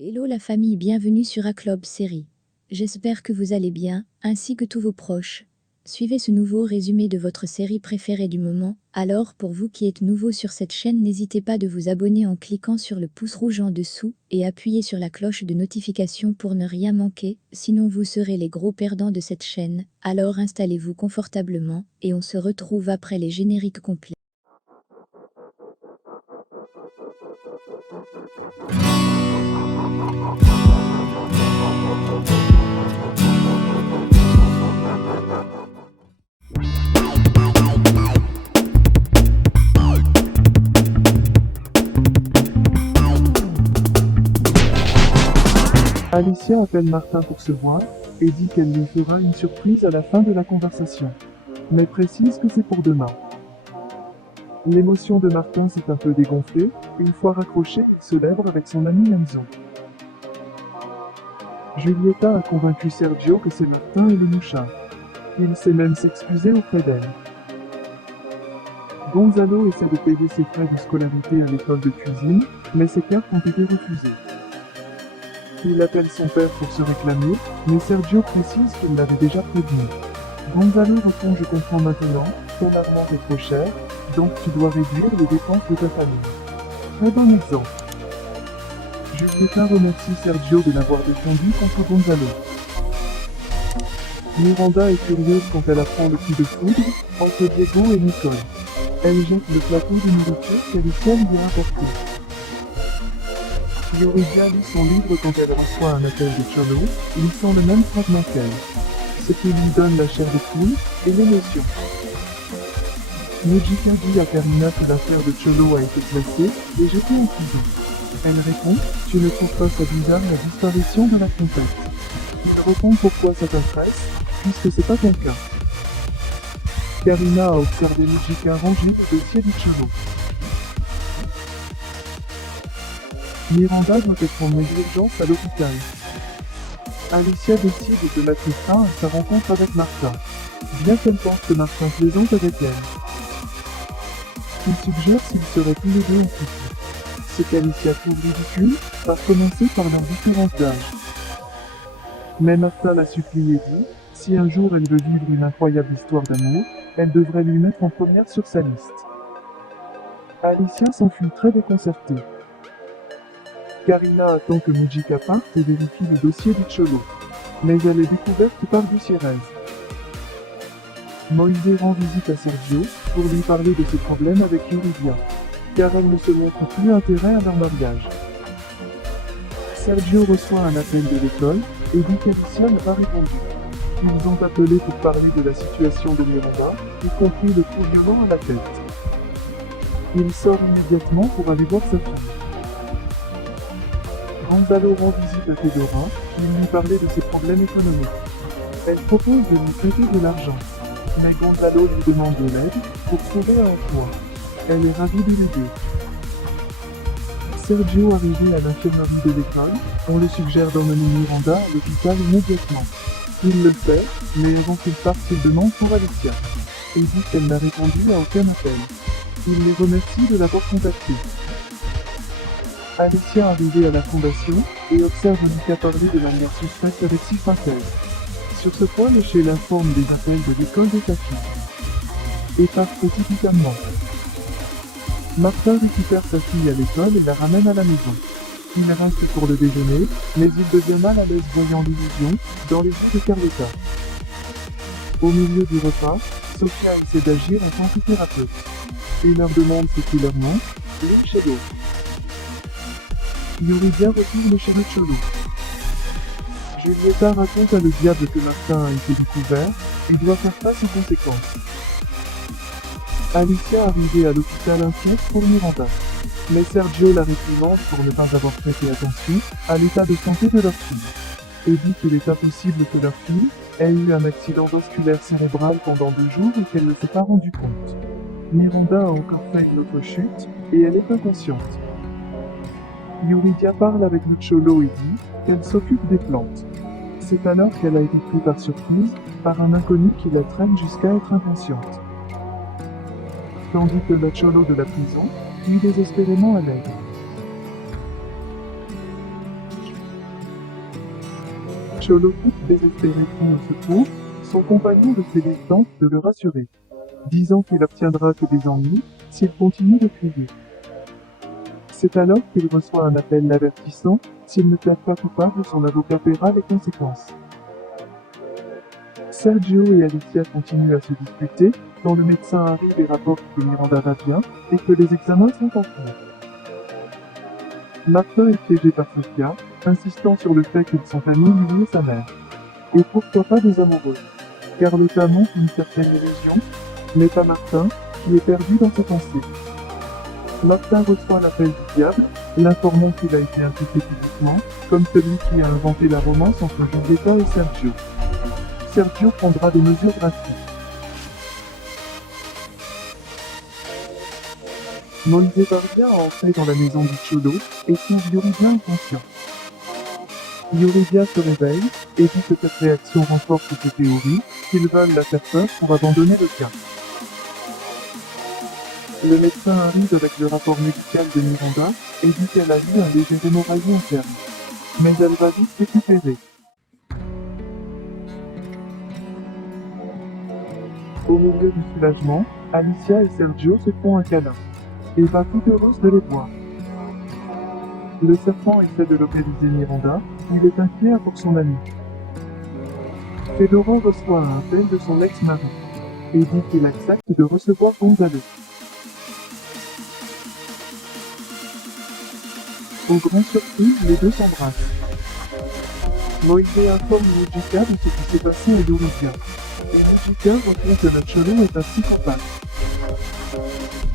Hello la famille, bienvenue sur A-Club Série. J'espère que vous allez bien, ainsi que tous vos proches. Suivez ce nouveau résumé de votre série préférée du moment. Alors, pour vous qui êtes nouveau sur cette chaîne, n'hésitez pas de vous abonner en cliquant sur le pouce rouge en dessous et appuyez sur la cloche de notification pour ne rien manquer, sinon vous serez les gros perdants de cette chaîne. Alors installez-vous confortablement et on se retrouve après les génériques complets. Alicia appelle Martin pour se voir et dit qu'elle lui fera une surprise à la fin de la conversation, mais précise que c'est pour demain. L'émotion de Martin s'est un peu dégonflée. Une fois raccroché, il célèbre avec son ami Enzo. Julieta a convaincu Sergio que c'est Martin et le mouchard. Il sait même s'excuser auprès d'elle. Gonzalo essaie de payer ses frais de scolarité à l'école de cuisine, mais ses cartes ont été refusées. Il appelle son père pour se réclamer, mais Sergio précise qu'il l'avait déjà prévenu. Gonzalo répond: je comprends maintenant, ton argent est trop cher, donc tu dois réduire les dépenses de ta famille. Très bon exemple. Julieta remercie Sergio de l'avoir défendu contre Gonzalo. Miranda est curieuse quand elle apprend le coup de foudre entre Diego et Nicole. Elle jette le plateau de nourriture qu'Alicia lui a apporté. Yuridia lit son livre quand elle reçoit un appel de Cholo, il sent le même fragment qu'elle. Ce qui lui donne la chair de poule et l'émotion. Mujika dit à Karina que l'affaire de Cholo a été classée et jetée en prison. Elle répond: tu ne trouves pas ça bizarre la disparition de la trompette? Il répond: pourquoi ça t'intéresse, puisque c'est pas ton cas. Karina a observé Mujika ranger le dossier de Cholo. Miranda doit être en urgence à l'hôpital. Alicia décide de mettre fin à sa rencontre avec Martin, bien qu'elle pense que Martin plaisante avec elle. Il suggère s'ils seraient tous les deux en couple. Ce qu'Alicia trouve ridicule, à commencer par leur différence d'âge. Mais Martin la supplie et dit, si un jour elle veut vivre une incroyable histoire d'amour, elle devrait lui mettre en première sur sa liste. Alicia s'enfuit très déconcertée. Karina attend que Mujika parte et vérifie le dossier du Cholo. Mais elle est découverte par Gutiérrez. Moïse rend visite à Sergio pour lui parler de ses problèmes avec Yuridia, car elle ne se montre plus intérêt à leur mariage. Sergio reçoit un appel de l'école et dit qu'Alicia n'a pas répondu. Ils ont appelé pour parler de la situation de Miranda, y compris le coup violent à la tête. Il sort immédiatement pour aller voir sa fille. Gonzalo rend visite à Fedora, il lui parlait de ses problèmes économiques. Elle propose de lui prêter de l'argent. Mais Gonzalo lui demande de l'aide pour trouver un emploi. Elle est ravie de l'aider. Sergio, arrivé à l'infirmerie de l'école, on lui suggère d'emmener Miranda à l'hôpital immédiatement. Il le fait, mais avant qu'il parte, il demande pour Alicia. Et dit qu'elle n'a répondu à aucun appel. Il les remercie de l'avoir contacté. Alicia arrivée à la fondation et observe Lucas parler de manière suspecte avec Cifuentes. Sur ce point, le Chez l'informe des appels de l'école de sa fille. Et part précipitamment. Martin récupère sa fille à l'école et la ramène à la maison. Il reste pour le déjeuner, mais il devient mal à l'aise voyant l'illusion dans les yeux de Carlotta. Au milieu du repas, Sofia essaie d'agir en tant que thérapeute. Et leur demande ce qui leur manque, l'une chez l'autre. Yuridia retourne chez le Cholo. Julieta raconte à le diable que Martin a été découvert et doit faire face aux conséquences. Alicia arrivée à l'hôpital inquiète pour Miranda. Mais Sergio la réprimande pour ne pas avoir prêté attention à l'état de santé de leur fille. Et dit qu'il est impossible que leur fille ait eu un accident vasculaire cérébral pendant 2 jours et qu'elle ne s'est pas rendue compte. Miranda a encore fait une autre chute et elle est inconsciente. Yuridia parle avec le Cholo et dit qu'elle s'occupe des plantes. C'est alors qu'elle a été prise par surprise par un inconnu qui la traîne jusqu'à être inconsciente. Tandis que le Cholo de la prison fuit désespérément à l'aide. Cholo, désespéré, crie au secours. Son compagnon de CD tente de le rassurer, disant qu'il obtiendra que des ennuis s'il continue de crier. C'est alors qu'il reçoit un appel l'avertissant, s'il ne perd pas coupable, son avocat paiera les conséquences. Sergio et Alicia continuent à se disputer, quand le médecin arrive et rapporte que Miranda va bien, et que les examens sont en cours. Martin est piégé par Sofia, insistant sur le fait qu'ils sont amis lui et sa mère. Et pourquoi pas des amoureux, car le tas montre une certaine illusion, mais pas Martin, qui est perdu dans ses pensées. Martin reçoit l'appel du diable, l'informant qu'il a été impliqué publiquement, comme celui qui a inventé la romance entre Giulietta et Sergio. Sergio prendra des mesures drastiques. Moïse parvient à entrer dans la maison du Cholo et trouve Yuridia inconscient. Yuridia se réveille et dit que cette réaction renforce ses théories, qu'ils veulent la faire peur pour abandonner le cas. Le médecin arrive avec le rapport médical de Miranda et dit qu'elle a eu un léger hémorragie interne. Mais elle va vite récupérer. Au milieu du soulagement, Alicia et Sergio se font un câlin. Eva toute heureuse de les voir. Le serpent essaie de localiser Miranda, il est inquiet pour son ami. Fedora reçoit un appel de son ex-mari et dit qu'il accepte de recevoir Gonzalo. Au grand surprise, les deux s'embrassent. Moïse informe Mujica de ce qui s'est passé à Yuridia. Et Mujica répond que le Cholo est un psychopathe.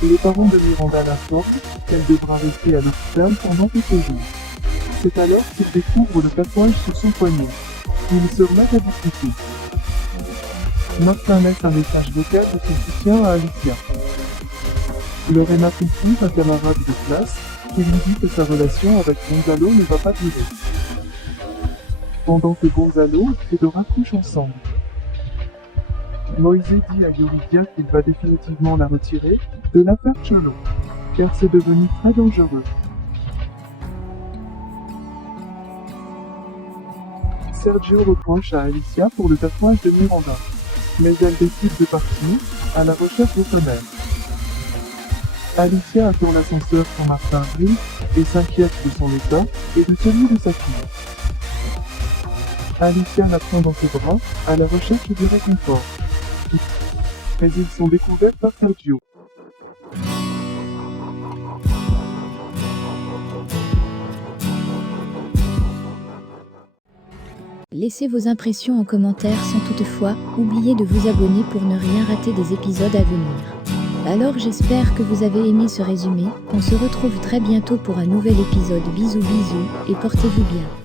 Les parents de Miranda l'informent qu'elle devra rester à l'hôpital pendant quelques jours. C'est alors qu'il découvre le tatouage sur son poignet. Il se remet à discuter. Martin laisse un message vocal de son soutien à Alicia. Lorena confie un camarade de classe qui lui dit que sa relation avec Gonzalo ne va pas durer. Pendant que Gonzalo et Fedora couchent ensemble. Moïse dit à Yuridia qu'il va définitivement la retirer de l'affaire Cholo, car c'est devenu très dangereux. Sergio reproche à Alicia pour le tatouage de Miranda, mais elle décide de partir, à la recherche de sa mère. Alicia attend l'ascenseur quand Martin arrive et s'inquiète de son état et de celui de sa fille. Alicia la prend dans ses bras, à la recherche du réconfort. Mais ils sont découverts par Sergio. Laissez vos impressions en commentaire sans toutefois oublier de vous abonner pour ne rien rater des épisodes à venir. Alors j'espère que vous avez aimé ce résumé, on se retrouve très bientôt pour un nouvel épisode. Bisous bisous et portez-vous bien.